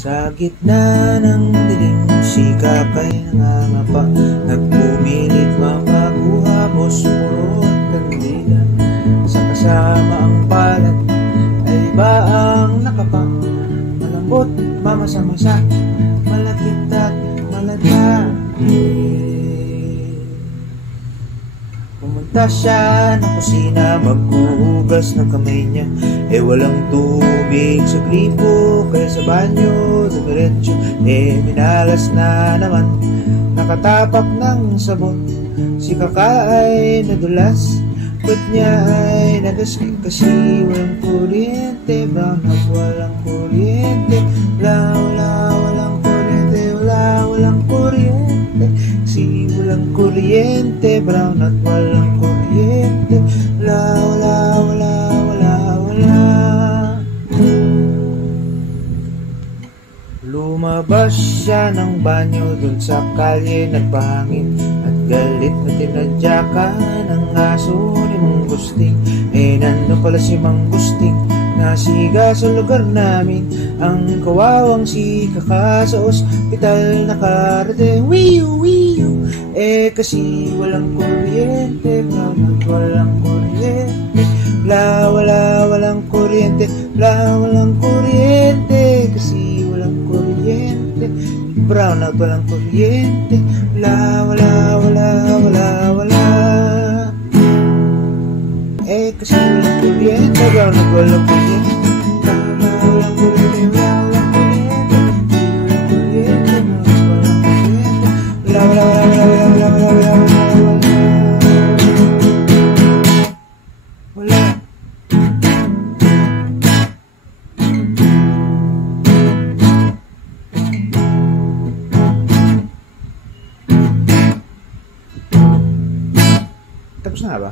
Sa gitna ng dilim, sikap ay nangangapa. Nagpumilit mamaguhapos, purot kandila. Sa kasama ang palat, ay baang nakapa. Malambot, mamasa-masa, malakit at malatake. Pumunta siya ng kusina, maghuhugas ng kamay niya. Walang tubig sa gripo, kaya sa banyo dumiretso. Minalas na naman, nakatapak ng sabon. Si Kaka ay nadulas, puwet niya ay nagasking. Kasi walang kuryente, brown at walang kuryente. Walang kuryente, walang kuryente. Kasi walang kuryente, brown at walang kuryente. Wala. Lumabas siya ng banyo dun sa kalye, nagpahangin at galit na tinadyakan ng aso ni Manggusting. Nandun pala si Manggusting, nasiga sa lugar namin. Ang kawawang si Kaka sa ospital nakarating. Wiyo. Kasi walang kuryente, brown at walang kuryente. Walang kuryente, walang kuryente. Kasi walang kuryente, brown at walang kuryente. Wala. Kasi walang kuryente, brown at walang kuryente. Walang kuryente, walang kuryente. Wala. Tapos na ba?